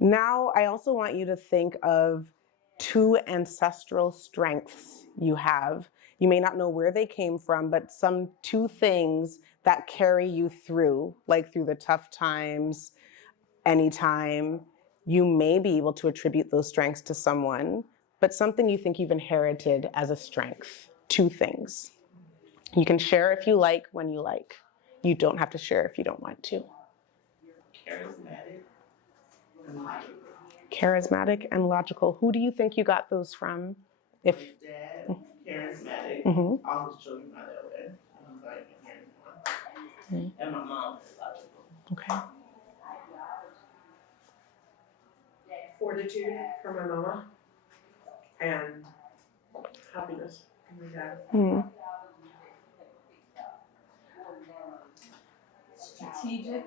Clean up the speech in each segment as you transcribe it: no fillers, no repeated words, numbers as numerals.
Now, I also want you to think of 2 ancestral strengths you have. You may not know where they came from, but some 2 things that carry you through, like through the tough times, anytime. You may be able to attribute those strengths to someone, but something you think you've inherited as a strength. 2 things. You can share if you like, when you like. You don't have to share if you don't want to. Charismatic and logical. Charismatic and logical. Who do you think you got those from? If My dad, charismatic. Mm-hmm. All his children are that way. And my mom is logical. Okay. Fortitude from my mama and happiness from my dad. Mm. Strategic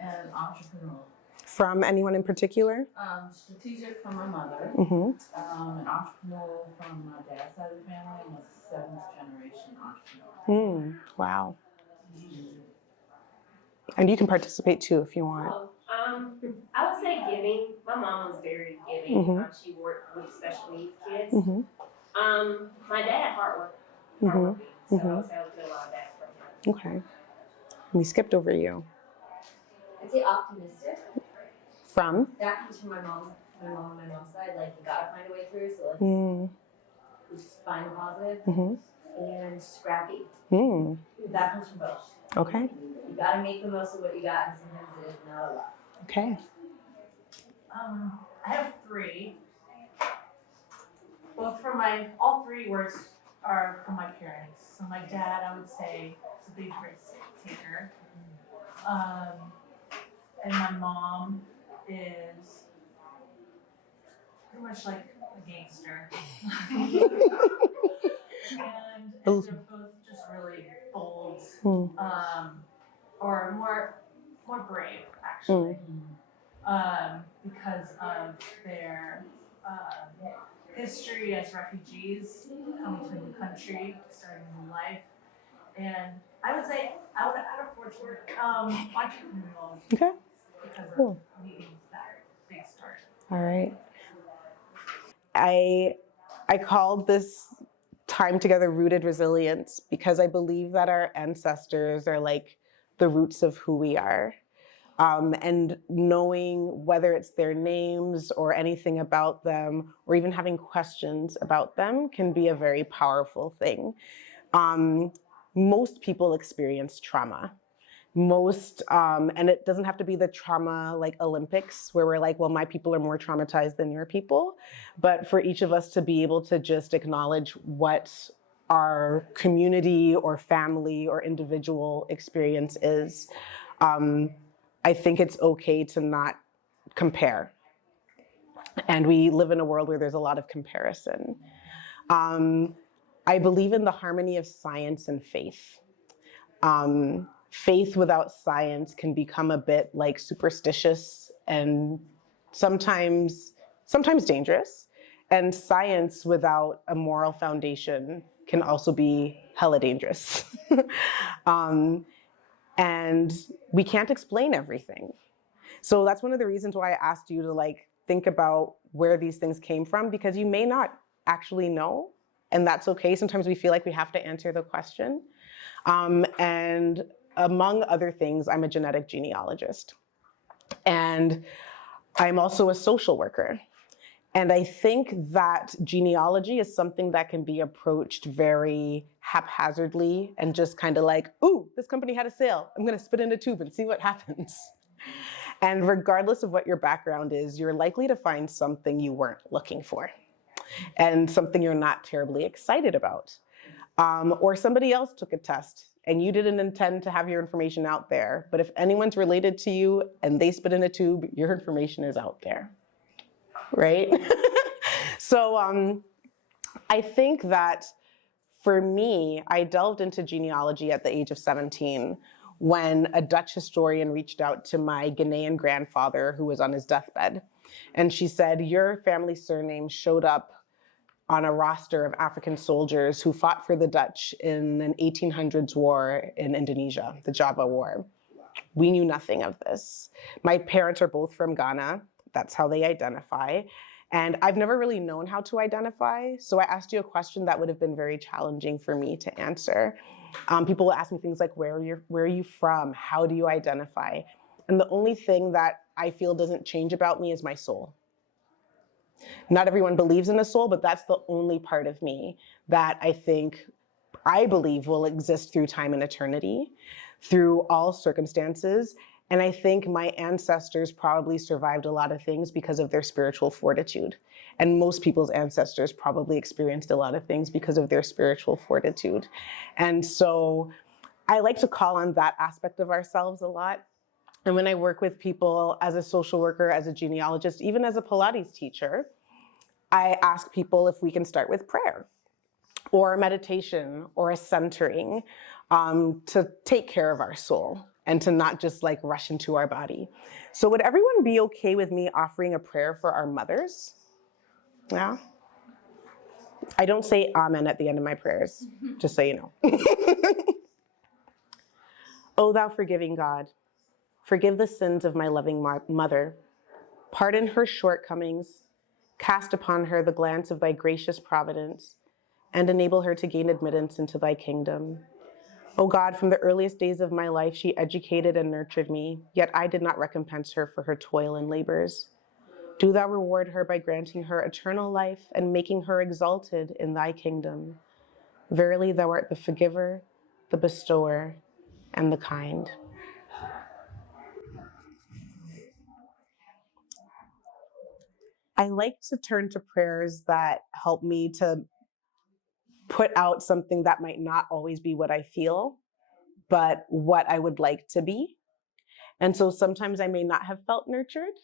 and entrepreneurial. From anyone in particular? Strategic from my mother, Mm-hmm. and entrepreneurial from my dad's side of the family. I'm a 7th generation entrepreneur. Wow. And you can participate too if you want. I would say giving. My mom was very giving. Mm-hmm. She worked with special needs kids. Mm-hmm. My dad, hardworking. So I would say I would get a lot of that from him. Okay. We skipped over you. I'd say optimistic. From? That comes from my mom and my mom's side. Like, you gotta find a way through, so let's just find the positive. Mm-hmm. And scrappy. That comes from both. Okay. You gotta make the most of what you got, and sometimes it is not a lot. Okay. I have 3. All 3 words are from my parents. So my dad, I would say, is a big risk taker. And my mom is pretty much like a gangster. and they're both just really bold, or more brave, actually, because of their history as refugees coming to a new country, starting a new life. And I would say out of fortune, entrepreneurial. Okay. Because Cool. of needing that big start. All right. I called this time together rooted resilience because I believe that our ancestors are like the roots of who we are. And knowing whether it's their names or anything about them, or even having questions about them, can be a very powerful thing. Most people experience trauma. And it doesn't have to be the trauma like Olympics where we're like, well, my people are more traumatized than your people. But for each of us to be able to just acknowledge what our community or family or individual experience is, I think it's okay to not compare. And we live in a world where there's a lot of comparison. I believe in the harmony of science and faith. Faith without science can become a bit like superstitious and sometimes dangerous. And science without a moral foundation can also be hella dangerous. And we can't explain everything. So that's one of the reasons why I asked you to like think about where these things came from, because you may not actually know, and that's okay. Sometimes we feel like we have to answer the question. And among other things, I'm a genetic genealogist. And I'm also a social worker. And I think that genealogy is something that can be approached very haphazardly and just kind of like, ooh, this company had a sale. I'm gonna spit in a tube and see what happens. And regardless of what your background is, you're likely to find something you weren't looking for and something you're not terribly excited about. Or somebody else took a test and you didn't intend to have your information out there. But if anyone's related to you and they spit in a tube, your information is out there. Right? So I think that for me, I delved into genealogy at the age of 17 when a Dutch historian reached out to my Ghanaian grandfather who was on his deathbed. And she said, your family surname showed up on a roster of African soldiers who fought for the Dutch in an 1800s war in Indonesia, the Java War. We knew nothing of this. My parents are both from Ghana. That's how they identify. And I've never really known how to identify. So I asked you a question that would have been very challenging for me to answer. People will ask me things like, where are you from? How do you identify? And the only thing that I feel doesn't change about me is my soul. Not everyone believes in a soul, but that's the only part of me that I believe will exist through time and eternity, through all circumstances. And I think my ancestors probably survived a lot of things because of their spiritual fortitude. And most people's ancestors probably experienced a lot of things because of their spiritual fortitude. And so I like to call on that aspect of ourselves a lot. And when I work with people as a social worker, as a genealogist, even as a Pilates teacher, I ask people if we can start with prayer or meditation or a centering to take care of our soul and to not just like rush into our body. So would everyone be okay with me offering a prayer for our mothers? Yeah? I don't say amen at the end of my prayers, just so you know. O thou forgiving God, forgive the sins of my loving mother. Pardon her shortcomings. Cast upon her the glance of thy gracious providence, and enable her to gain admittance into thy kingdom. O God, from the earliest days of my life, she educated and nurtured me, yet I did not recompense her for her toil and labors. Do thou reward her by granting her eternal life and making her exalted in thy kingdom. Verily, thou art the forgiver, the bestower, and the kind. I like to turn to prayers that help me to put out something that might not always be what I feel, but what I would like to be. And so sometimes I may not have felt nurtured,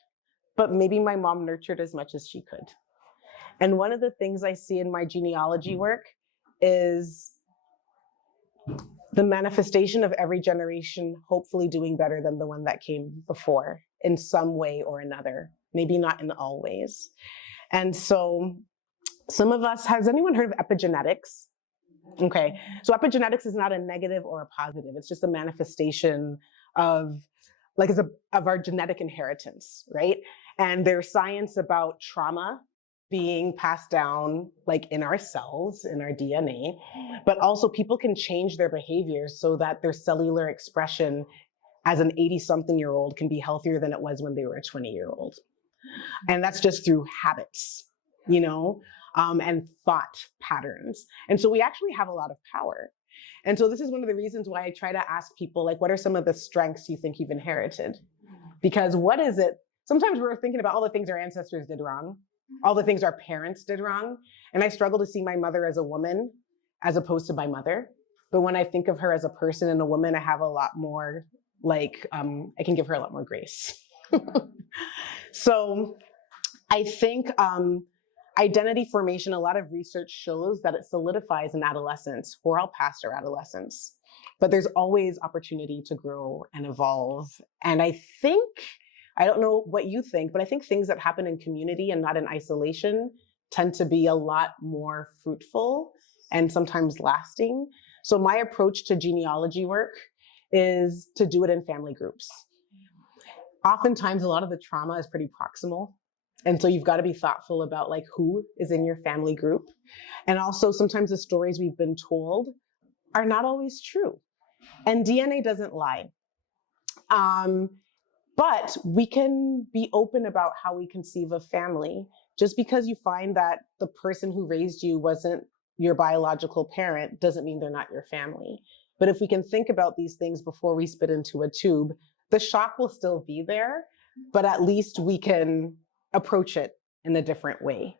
but maybe my mom nurtured as much as she could. And one of the things I see in my genealogy work is the manifestation of every generation hopefully doing better than the one that came before in some way or another, maybe not in all ways. And so some of us, has anyone heard of epigenetics? Okay, so epigenetics is not a negative or a positive. It's just a manifestation of our genetic inheritance, right? And there's science about trauma being passed down like in our cells, in our DNA, but also people can change their behaviors so that their cellular expression as an 80-something-year-old can be healthier than it was when they were a 20-year-old. And that's just through habits, and thought patterns. And so we actually have a lot of power. And so this is one of the reasons why I try to ask people, like, what are some of the strengths you think you've inherited? Because what is it? Sometimes we're thinking about all the things our ancestors did wrong, all the things our parents did wrong. And I struggle to see my mother as a woman as opposed to my mother. But when I think of her as a person and a woman, I have a lot more, I can give her a lot more grace. So I think identity formation, a lot of research shows that it solidifies in adolescence. We're all past our adolescence, but there's always opportunity to grow and evolve. And I don't know what you think, but I think things that happen in community and not in isolation tend to be a lot more fruitful and sometimes lasting. So my approach to genealogy work is to do it in family groups. Oftentimes, a lot of the trauma is pretty proximal. And so you've got to be thoughtful about like who is in your family group. And also sometimes the stories we've been told are not always true. And DNA doesn't lie. But we can be open about how we conceive of family. Just because you find that the person who raised you wasn't your biological parent doesn't mean they're not your family. But if we can think about these things before we spit into a tube, the shock will still be there, but at least we can approach it in a different way.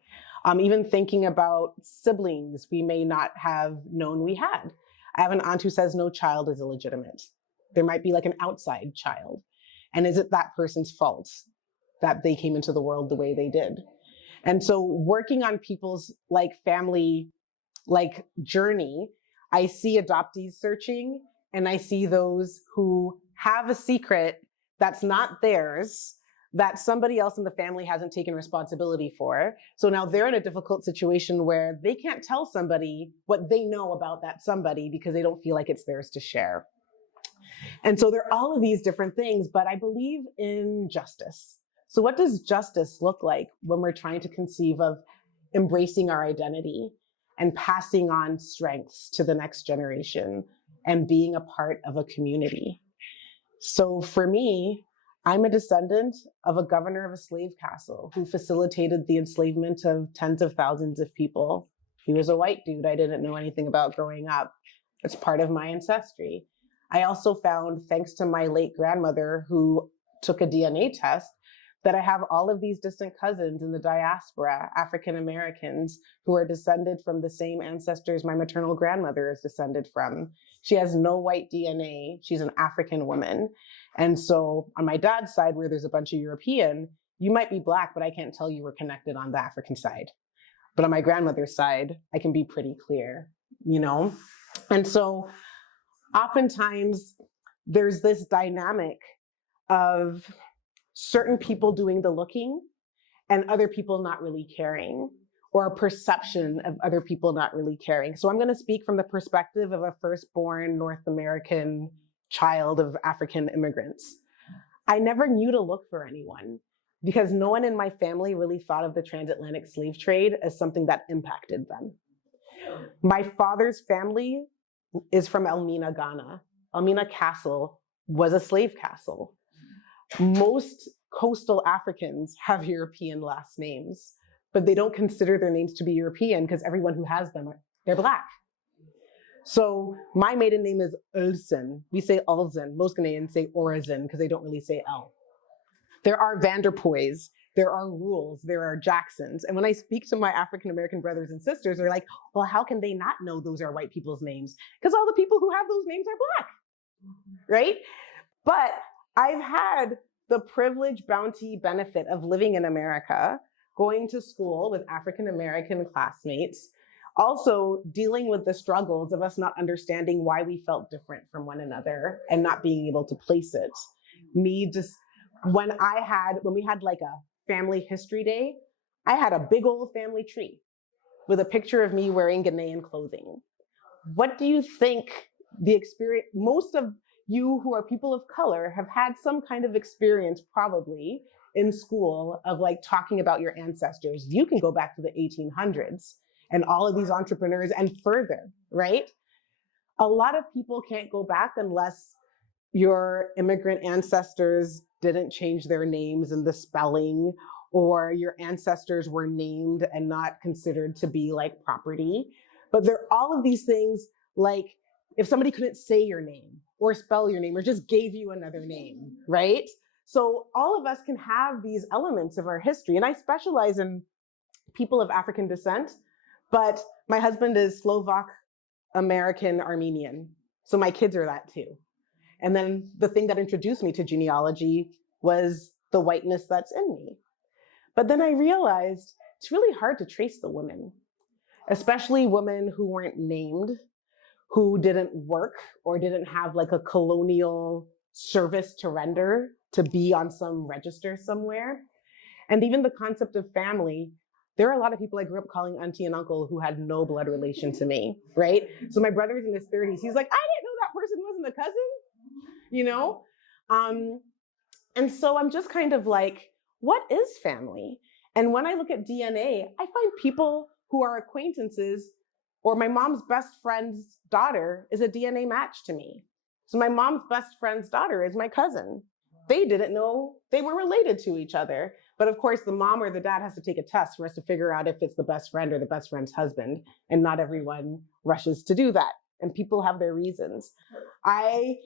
Even thinking about siblings we may not have known we had. I have an aunt who says no child is illegitimate. There might be like an outside child. And is it that person's fault that they came into the world the way they did? And so working on people's family journey, I see adoptees searching and I see those who have a secret that's not theirs, that somebody else in the family hasn't taken responsibility for. So now they're in a difficult situation where they can't tell somebody what they know about that somebody because they don't feel like it's theirs to share. And so there are all of these different things, but I believe in justice. So what does justice look like when we're trying to conceive of embracing our identity and passing on strengths to the next generation and being a part of a community? So for me, I'm a descendant of a governor of a slave castle who facilitated the enslavement of tens of thousands of people. He was a white dude I didn't know anything about growing up. It's part of my ancestry. I also found, thanks to my late grandmother who took a DNA test, that I have all of these distant cousins in the diaspora, African Americans, who are descended from the same ancestors my maternal grandmother is descended from. She has no white DNA. She's an African woman. And so on my dad's side, where there's a bunch of European, you might be Black, but I can't tell you we're connected on the African side. But on my grandmother's side, I can be pretty clear, you know? And so oftentimes there's this dynamic of certain people doing the looking and other people not really caring, or a perception of other people not really caring. So I'm going to speak from the perspective of a firstborn North American child of African immigrants. I never knew to look for anyone because no one in my family really thought of the transatlantic slave trade as something that impacted them. My father's family is from Elmina, Ghana. Elmina Castle was a slave castle. Most coastal Africans have European last names, but they don't consider their names to be European because everyone who has them, they're Black. So my maiden name is Ulsen. We say Ulsen. Most Ghanaians say Orizon because they don't really say L. There are Vanderpoys, there are Rules, there are Jacksons. And when I speak to my African-American brothers and sisters, they're like, well, how can they not know those are white people's names? Because all the people who have those names are Black, right? But I've had the privilege, bounty, benefit of living in America, going to school with African-American classmates, also dealing with the struggles of us not understanding why we felt different from one another and not being able to place it. When we had like a family history day, I had a big old family tree with a picture of me wearing Ghanaian clothing. What do you think the experience, most of you who are people of color have had some kind of experience probably in school of like talking about your ancestors. You can go back to the 1800s and all of these entrepreneurs and further, right? A lot of people can't go back unless your immigrant ancestors didn't change their names and the spelling, or your ancestors were named and not considered to be like property. But there are all of these things, like if somebody couldn't say your name or spell your name or just gave you another name, right? So all of us can have these elements of our history. And I specialize in people of African descent, but my husband is Slovak, American, Armenian. So my kids are that too. And then the thing that introduced me to genealogy was the whiteness that's in me. But then I realized it's really hard to trace the women, especially women who weren't named, who didn't work or didn't have like a colonial service to render to be on some register somewhere. And even the concept of family, there are a lot of people I grew up calling auntie and uncle who had no blood relation to me, right? So my brother's in his 30s. He's like, I didn't know that person wasn't a cousin, you know? And so I'm just kind of like, what is family? And when I look at DNA, I find people who are acquaintances, or my mom's best friend's daughter is a DNA match to me. So my mom's best friend's daughter is my cousin. They didn't know they were related to each other. But of course, the mom or the dad has to take a test for us to figure out if it's the best friend or the best friend's husband. And not everyone rushes to do that. And people have their reasons. I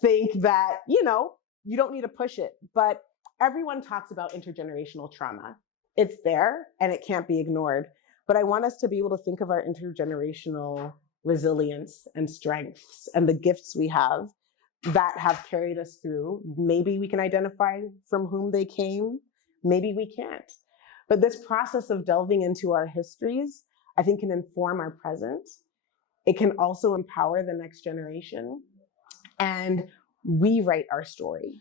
think that, you know, you don't need to push it, but everyone talks about intergenerational trauma. It's there and it can't be ignored. But I want us to be able to think of our intergenerational resilience and strengths and the gifts we have that have carried us through. Maybe we can identify from whom they came, maybe we can't. But this process of delving into our histories, I think, can inform our present. It can also empower the next generation and rewrite our story.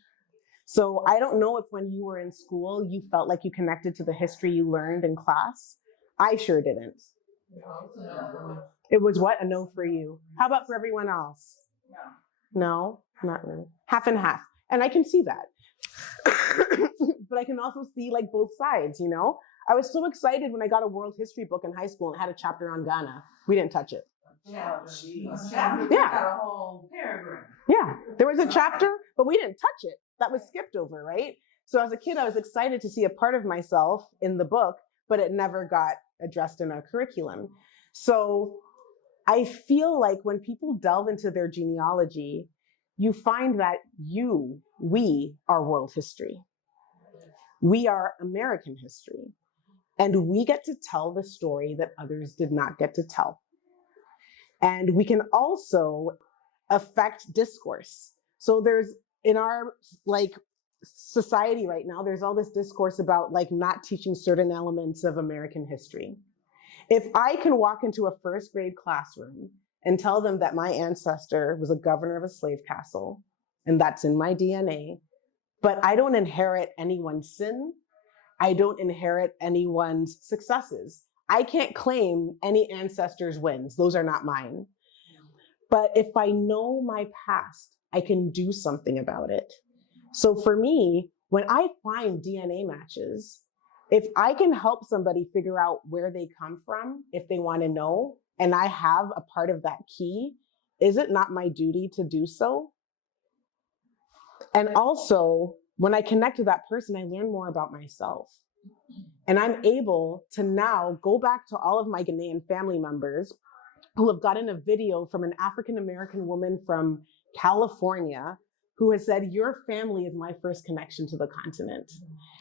So I don't know if when you were in school, you felt like you connected to the history you learned in class. I sure didn't. It was what? A no for you. How about for everyone else? No, not really. Half and half. And I can see that. but I can also see like both sides, you know? I was so excited when I got a world history book in high school and it had a chapter on Ghana. We didn't touch it. Yeah. Yeah. Got a whole paragraph. Yeah, there was a chapter, but we didn't touch it. That was skipped over, right? So as a kid, I was excited to see a part of myself in the book, but it never got addressed in our curriculum. So I feel like when people delve into their genealogy, you find that we are world history. We are American history. And we get to tell the story that others did not get to tell. And we can also affect discourse. So there's, in our like society right now, there's all this discourse about like not teaching certain elements of American history. If I can walk into a first grade classroom and tell them that my ancestor was a governor of a slave castle, and that's in my DNA, but I don't inherit anyone's sin, I don't inherit anyone's successes. I can't claim any ancestors' wins. Those are not mine. But if I know my past, I can do something about it. So for me, when I find DNA matches, if I can help somebody figure out where they come from, if they want to know, and I have a part of that key, is it not my duty to do so? And also, when I connect to that person, I learn more about myself. And I'm able to now go back to all of my Ghanaian family members who have gotten a video from an African-American woman from California who has said, your family is my first connection to the continent.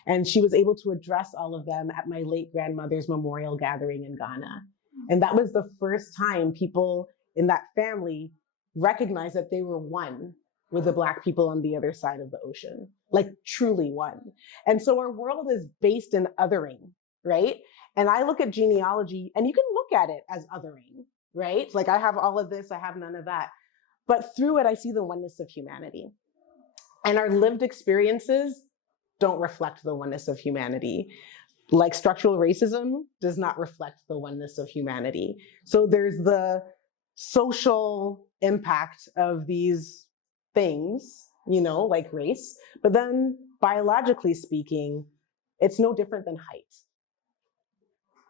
And she was able to address all of them at my late grandmother's memorial gathering in Ghana. And that was the first time people in that family recognized that they were one with the Black people on the other side of the ocean, like truly one. And so our world is based in othering, right? And I look at genealogy, and you can look at it as othering, right? Like I have all of this, I have none of that. But through it, I see the oneness of humanity. And our lived experiences don't reflect the oneness of humanity. Like structural racism does not reflect the oneness of humanity. So there's the social impact of these things, you know, like race, but then biologically speaking, it's no different than height.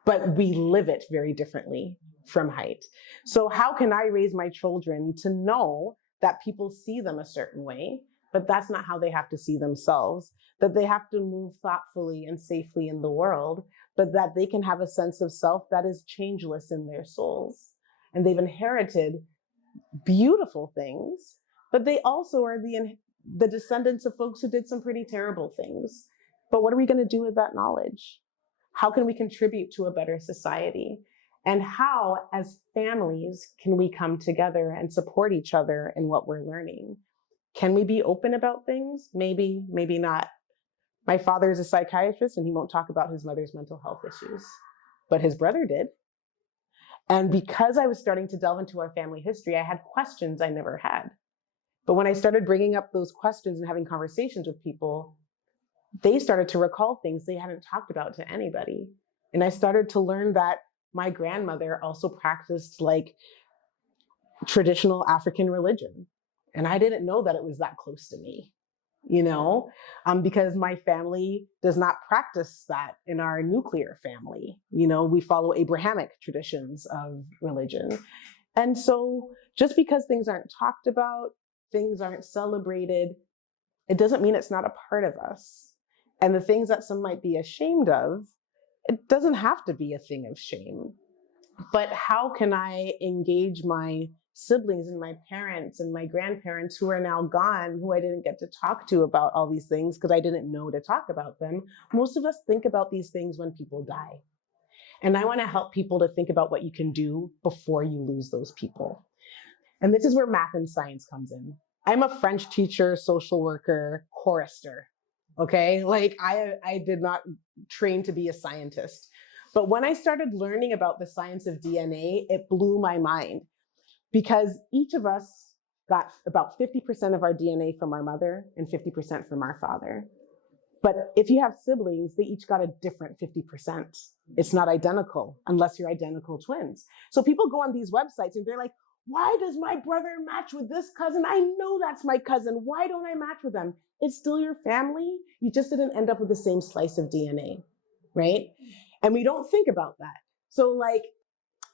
But we live it very differently from height. So how can I raise my children to know that people see them a certain way, but that's not how they have to see themselves, that they have to move thoughtfully and safely in the world, but that they can have a sense of self that is changeless in their souls. And they've inherited beautiful things, but they also are the descendants of folks who did some pretty terrible things. But what are we going to do with that knowledge? How can we contribute to a better society? And how, as families, can we come together and support each other in what we're learning? Can we be open about things? Maybe, maybe not. My father is a psychiatrist and he won't talk about his mother's mental health issues, but his brother did. And because I was starting to delve into our family history, I had questions I never had. But when I started bringing up those questions and having conversations with people, they started to recall things they hadn't talked about to anybody. And I started to learn that my grandmother also practiced like traditional African religion. And I didn't know that it was that close to me, you know, because my family does not practice that in our nuclear family. You know, we follow Abrahamic traditions of religion. And so just because things aren't talked about, things aren't celebrated, it doesn't mean it's not a part of us. And the things that some might be ashamed of, it doesn't have to be a thing of shame. But how can I engage my siblings and my parents and my grandparents who are now gone, who I didn't get to talk to about all these things because I didn't know to talk about them? Most of us think about these things when people die. And I want to help people to think about what you can do before you lose those people. And this is where math and science comes in. I'm a French teacher, social worker, chorister, okay? Like I did not train to be a scientist. But when I started learning about the science of DNA, it blew my mind because each of us got about 50% of our DNA from our mother and 50% from our father. But if you have siblings, they each got a different 50%. It's not identical unless you're identical twins. So people go on these websites and they're like, why does my brother match with this cousin? I know that's my cousin. Why don't I match with them? it's still your family. You just didn't end up with the same slice of DNA, right? And we don't think about that. So like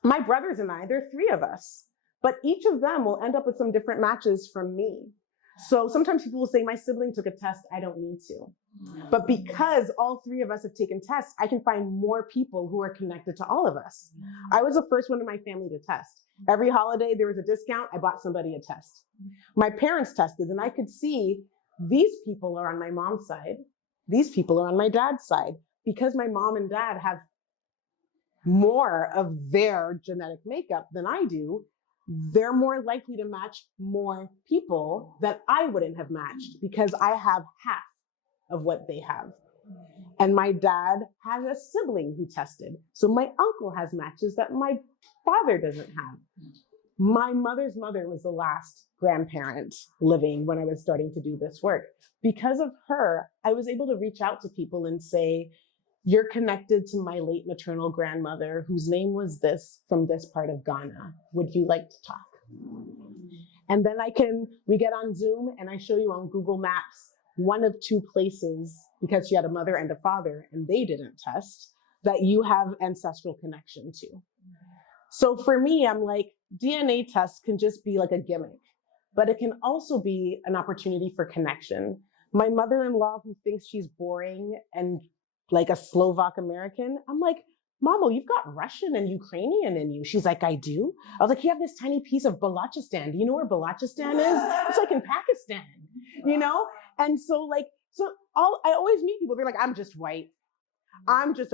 my brothers and I, there are 3 of us, but each of them will end up with some different matches from me. So sometimes people will say, my sibling took a test, I don't need to. But because all 3 of us have taken tests, I can find more people who are connected to all of us. I was the first one in my family to test. Every holiday there was a discount, I bought somebody a test. My parents tested and I could see these people are on my mom's side, these people are on my dad's side. Because my mom and dad have more of their genetic makeup than I do, they're more likely to match more people that I wouldn't have matched because I have half of what they have. And my dad has a sibling who tested. So my uncle has matches that my father doesn't have. My mother's mother was the last grandparent living when I was starting to do this work. Because of her, I was able to reach out to people and say, you're connected to my late maternal grandmother, whose name was this from this part of Ghana. Would you like to talk? And then we get on Zoom and I show you on Google Maps, one of 2 places, because she had a mother and a father and they didn't test, that you have ancestral connection to. So for me, I'm like, DNA tests can just be like a gimmick, but it can also be an opportunity for connection. My mother-in-law who thinks she's boring and like a Slovak American, I'm like, Mama, you've got Russian and Ukrainian in you. She's like, I do? I was like, you have this tiny piece of Balochistan. Do you know where Balochistan is? It's like in Pakistan, you know? And so like, I always meet people, they're like, I'm just white. I'm just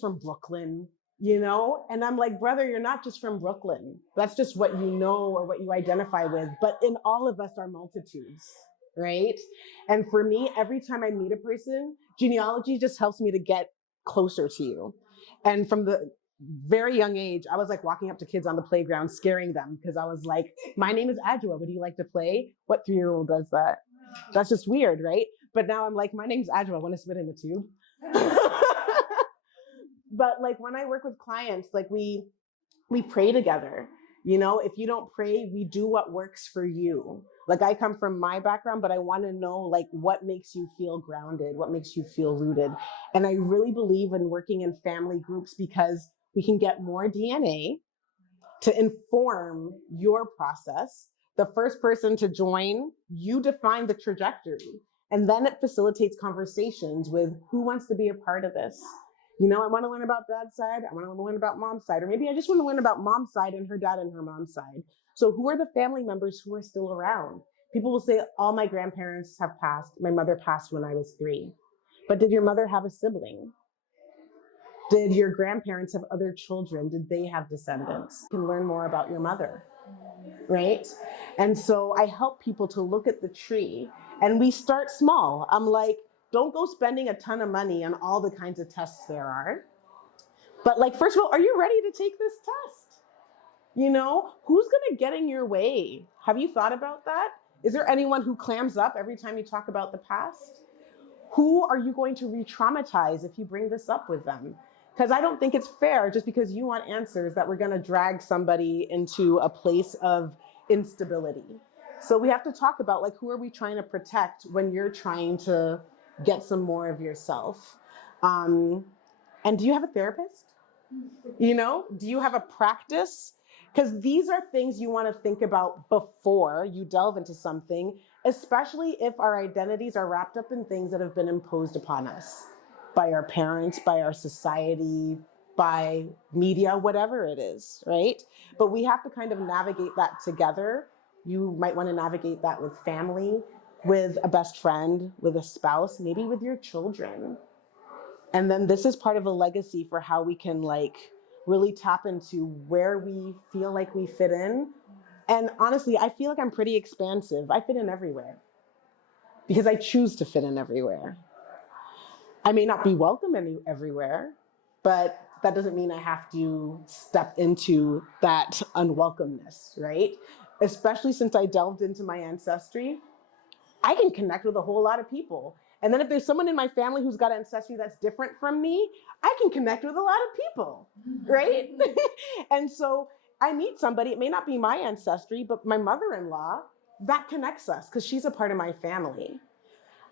from Brooklyn, you know? And I'm like, brother, you're not just from Brooklyn. That's just what you know or what you identify with. But in all of us are multitudes, right? And for me, every time I meet a person, genealogy just helps me to get closer to you. And from the very young age, I was like walking up to kids on the playground, scaring them because I was like, my name is Adjoa, would you like to play? What 3-year-old does that? That's just weird, right? But now I'm like, my name's Adjoa, want to spit in the tube? But like when I work with clients, like we pray together. You know, if you don't pray, we do what works for you. Like I come from my background, but I want to know like what makes you feel grounded, what makes you feel rooted. And I really believe in working in family groups because we can get more DNA to inform your process. The first person to join, you define the trajectory. And then it facilitates conversations with who wants to be a part of this. You know, I want to learn about dad's side. I want to learn about mom's side. Or maybe I just want to learn about mom's side and her dad and her mom's side. So who are the family members who are still around? People will say, all my grandparents have passed. My mother passed when I was 3. But did your mother have a sibling? Did your grandparents have other children? Did they have descendants? You can learn more about your mother, right? And so I help people to look at the tree and we start small. I'm like, don't go spending a ton of money on all the kinds of tests there are. But like, first of all, are you ready to take this test? You know, who's gonna get in your way? Have you thought about that? Is there anyone who clams up every time you talk about the past? Who are you going to re-traumatize if you bring this up with them? Because I don't think it's fair just because you want answers that we're gonna drag somebody into a place of instability. So we have to talk about like, who are we trying to protect when you're trying to get some more of yourself? And do you have a therapist? You know, do you have a practice? Because these are things you want to think about before you delve into something, especially if our identities are wrapped up in things that have been imposed upon us by our parents, by our society, by media, whatever it is, right? But we have to kind of navigate that together. You might want to navigate that with family, with a best friend, with a spouse, maybe with your children. And then this is part of a legacy for how we can like really tap into where we feel like we fit in. And honestly, I feel like I'm pretty expansive. I fit in everywhere because I choose to fit in everywhere. I may not be welcome everywhere, but that doesn't mean I have to step into that unwelcomeness, right? Especially since I delved into my ancestry, I can connect with a whole lot of people. And then if there's someone in my family who's got ancestry that's different from me, I can connect with a lot of people, right? And so I meet somebody, it may not be my ancestry, but my mother-in-law, that connects us because she's a part of my family.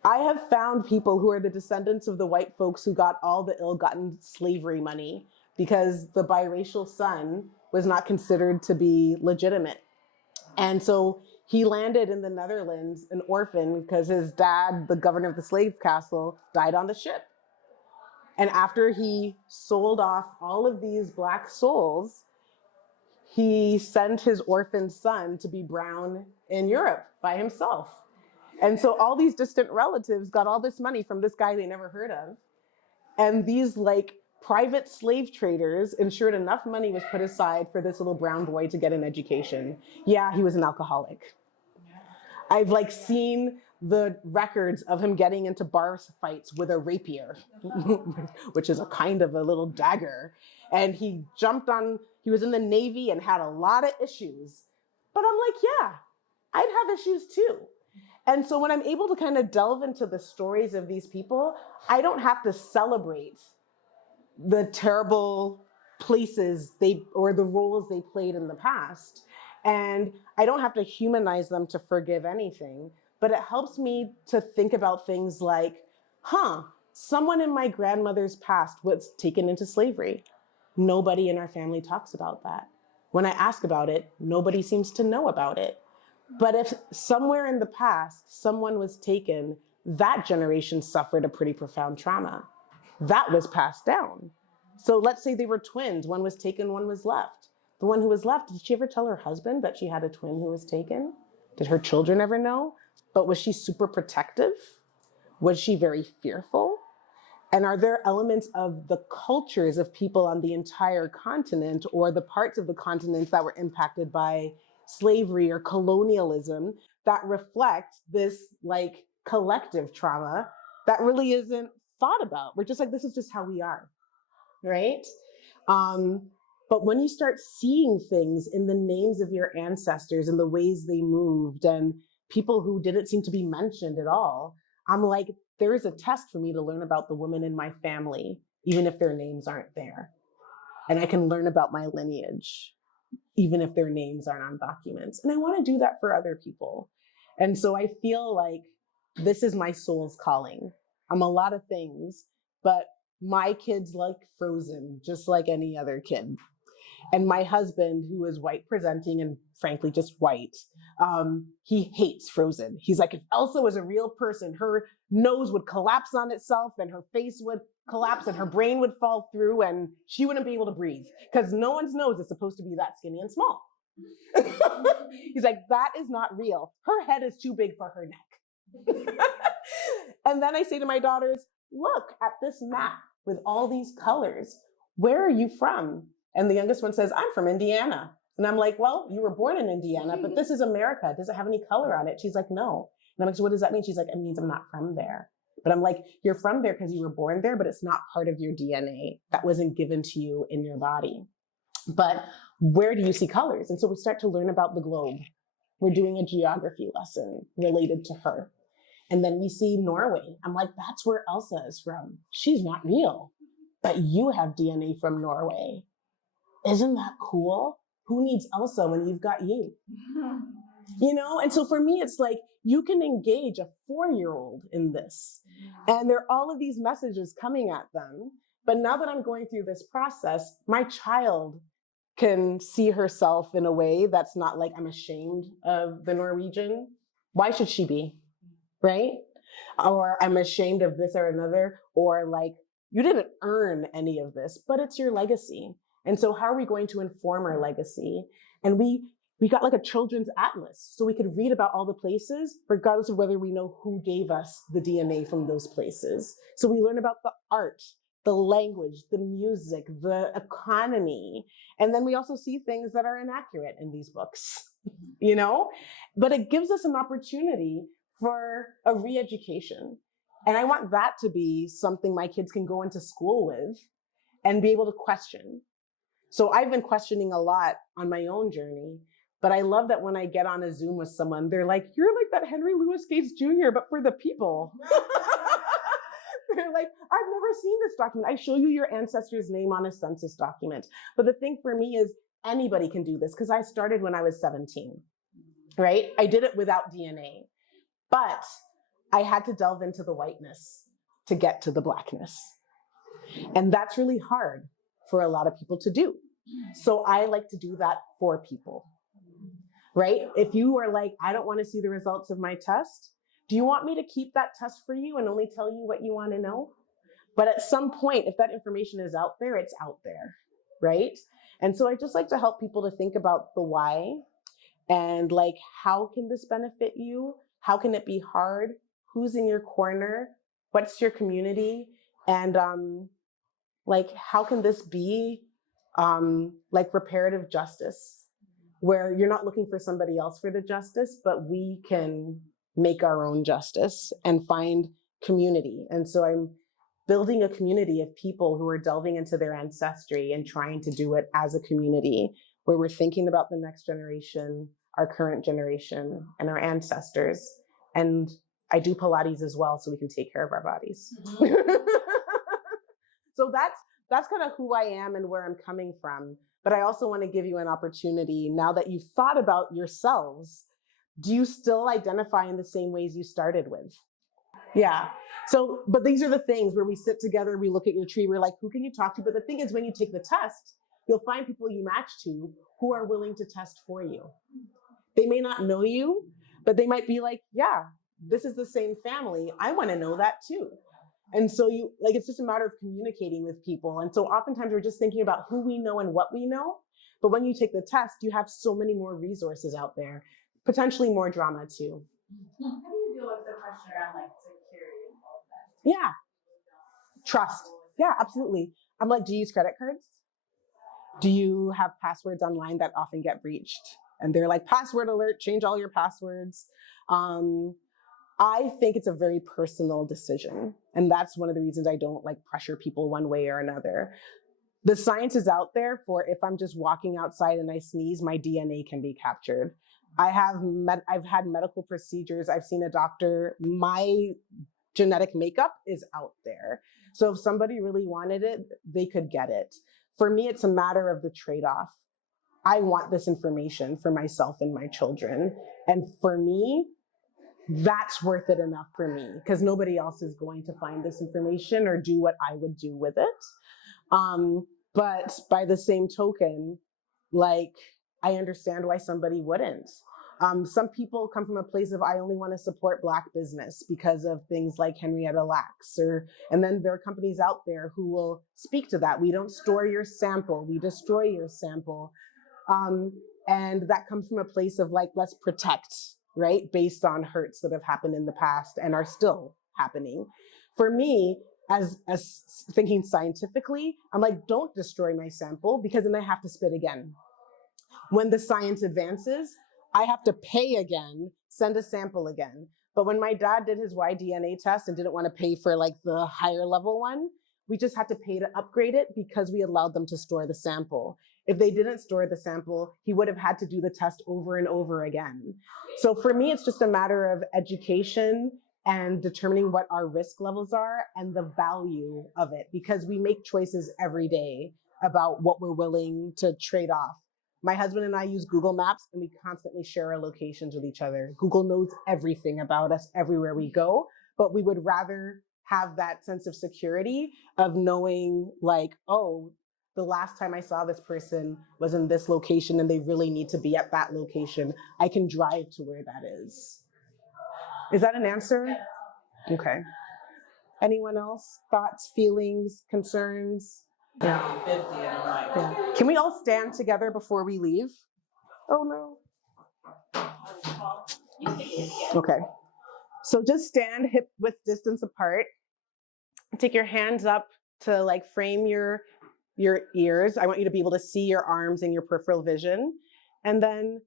I have found people who are the descendants of the white folks who got all the ill-gotten slavery money because the biracial son was not considered to be legitimate. And so he landed in the Netherlands an orphan because his dad, the governor of the slave castle, died on the ship. And after he sold off all of these Black souls, he sent his orphan son to be brown in Europe by himself. And so all these distant relatives got all this money from this guy they never heard of. And these like private slave traders ensured enough money was put aside for this little brown boy to get an education. Yeah, he was an alcoholic. I've like seen the records of him getting into bar fights with a rapier, which is a kind of a little dagger. And he was in the Navy and had a lot of issues. But I'm like, yeah, I'd have issues too. And so when I'm able to kind of delve into the stories of these people, I don't have to celebrate the terrible places or the roles they played in the past. And I don't have to humanize them to forgive anything, but it helps me to think about things like, someone in my grandmother's past was taken into slavery. Nobody in our family talks about that. When I ask about it, nobody seems to know about it. But if somewhere in the past, someone was taken, that generation suffered a pretty profound trauma. That was passed down. So let's say they were twins. One was taken, one was left. The one who was left, did she ever tell her husband that she had a twin who was taken? Did her children ever know? But was she super protective? Was she very fearful? And are there elements of the cultures of people on the entire continent or the parts of the continent that were impacted by slavery or colonialism that reflect this like collective trauma that really isn't thought about? We're just like, this is just how we are, right? But when you start seeing things in the names of your ancestors and the ways they moved and people who didn't seem to be mentioned at all, I'm like, there is a test for me to learn about the women in my family, even if their names aren't there. And I can learn about my lineage, even if their names aren't on documents. And I want to do that for other people. And so I feel like this is my soul's calling. I'm a lot of things, but my kids like Frozen, just like any other kid. And my husband, who is white presenting and frankly just white, he hates Frozen. He's like, if Elsa was a real person, her nose would collapse on itself and her face would collapse and her brain would fall through and she wouldn't be able to breathe because no one's nose is supposed to be that skinny and small. He's like, that is not real. Her head is too big for her neck. And then I say to my daughters, look at this map with all these colors. Where are you from? And the youngest one says, I'm from Indiana. And I'm like, well, you were born in Indiana, but this is America. Does it have any color on it? She's like, no. And I'm like, so what does that mean? She's like, it means I'm not from there. But I'm like, you're from there because you were born there, but it's not part of your DNA. That wasn't given to you in your body. But where do you see colors? And so we start to learn about the globe. We're doing a geography lesson related to her. And then we see Norway. I'm like, that's where Elsa is from. She's not real, but you have DNA from Norway. Isn't that cool? Who needs Elsa when you've got you? You know? And so for me, it's like, you can engage a 4-year-old in this. And there are all of these messages coming at them. But now that I'm going through this process, my child can see herself in a way that's not like, I'm ashamed of the Norwegian. Why should she be? Right? Or I'm ashamed of this or another, or like, you didn't earn any of this, but it's your legacy. And so how are we going to inform our legacy? And we got like a children's atlas, so we could read about all the places, regardless of whether we know who gave us the DNA from those places. So we learn about the art, the language, the music, the economy. And then we also see things that are inaccurate in these books, you know? But it gives us an opportunity for a re-education. And I want that to be something my kids can go into school with and be able to question. So I've been questioning a lot on my own journey, but I love that when I get on a Zoom with someone, they're like, you're like that Henry Louis Gates Jr., but for the people. They're like, I've never seen this document. I show you your ancestor's name on a census document. But the thing for me is anybody can do this because I started when I was 17. right? I did it without DNA, but I had to delve into the whiteness to get to the blackness. And that's really hard for a lot of people to do. So I like to do that for people, right? If you are like, I don't want to see the results of my test, do you want me to keep that test for you and only tell you what you want to know? But at some point, if that information is out there, it's out there, right? And so I just like to help people to think about the why and like, how can this benefit you? How can it be hard? Who's in your corner? What's your community? And like, how can this be like reparative justice, where you're not looking for somebody else for the justice, but we can make our own justice and find community. And so I'm building a community of people who are delving into their ancestry and trying to do it as a community, where we're thinking about the next generation, our current generation, and our ancestors. And I do Pilates as well, so we can take care of our bodies. So that's kind of who I am and where I'm coming from. But I also want to give you an opportunity, now that you've thought about yourselves, do you still identify in the same ways you started with? Yeah. So, but these are the things where we sit together, we look at your tree, we're like, who can you talk to? But the thing is, when you take the test, you'll find people you match to who are willing to test for you. They may not know you, but they might be like, yeah, this is the same family. I want to know that too. And so you, like, it's just a matter of communicating with people. And so oftentimes we're just thinking about who we know and what we know. But when you take the test, you have so many more resources out there, potentially more drama too. How do you deal with the question around like security and all of that? Yeah. Trust. Yeah, absolutely. I'm like, do you use credit cards? Do you have passwords online that often get breached? And they're like, password alert, change all your passwords. I think it's a very personal decision. And that's one of the reasons I don't like pressure people one way or another. The science is out there for if I'm just walking outside and I sneeze, my DNA can be captured. I've had medical procedures. I've seen a doctor. My genetic makeup is out there. So if somebody really wanted it, they could get it. For me, it's a matter of the trade-off. I want this information for myself and my children. And for me, that's worth it enough for me, because nobody else is going to find this information or do what I would do with it. But by the same token, like, I understand why somebody wouldn't. Some people come from a place of, I only want to support Black business because of things like Henrietta Lacks, and then there are companies out there who will speak to that. We don't store your sample, we destroy your sample. And that comes from a place of like, let's protect, right? Based on hurts that have happened in the past and are still happening. For me, as thinking scientifically, I'm like, don't destroy my sample, because then I have to spit again. When the science advances, I have to pay again, send a sample again. But when my dad did his Y-DNA test and didn't want to pay for like the higher level one, we just had to pay to upgrade it because we allowed them to store the sample. If they didn't store the sample, he would have had to do the test over and over again. So for me, it's just a matter of education and determining what our risk levels are and the value of it, because we make choices every day about what we're willing to trade off. My husband and I use Google Maps, and we constantly share our locations with each other. Google knows everything about us everywhere we go, but we would rather have that sense of security of knowing like, oh, the last time I saw this person was in this location and they really need to be at that location. I can drive to where that is. Is that an answer? Okay. Anyone else? Thoughts, feelings, concerns? Yeah. 50 and I'm like, Yeah. Can we all stand together before we leave? Oh no. Okay. So just stand hip width distance apart. Take your hands up to like frame your ears. I want you to be able to see your arms and your peripheral vision. And then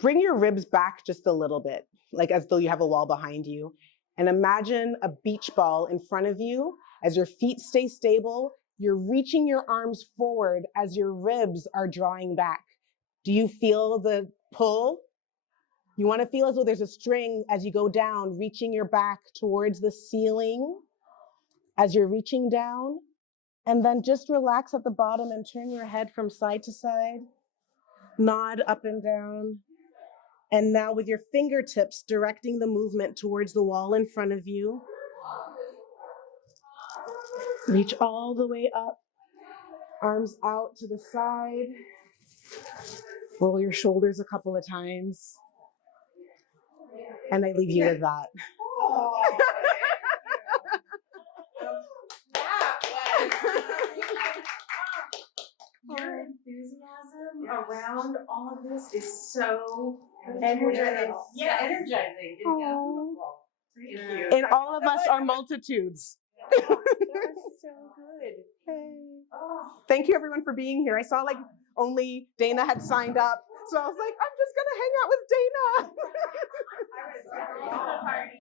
bring your ribs back just a little bit, like as though you have a wall behind you. And imagine a beach ball in front of you. As your feet stay stable, you're reaching your arms forward as your ribs are drawing back. Do you feel the pull? You want to feel as though there's a string as you go down, reaching your back towards the ceiling as you're reaching down. And then just relax at the bottom and turn your head from side to side. Nod up and down. And now with your fingertips directing the movement towards the wall in front of you. Reach all the way up, arms out to the side. Roll your shoulders a couple of times. And I leave you with that. Your enthusiasm around all of this is so energizing. Yeah, energizing. It's beautiful. Thank you. And all of us are multitudes. That was so good. Oh. Thank you everyone for being here. I saw like only Dana had signed up. So I was like, I'm just gonna hang out with Dana. I was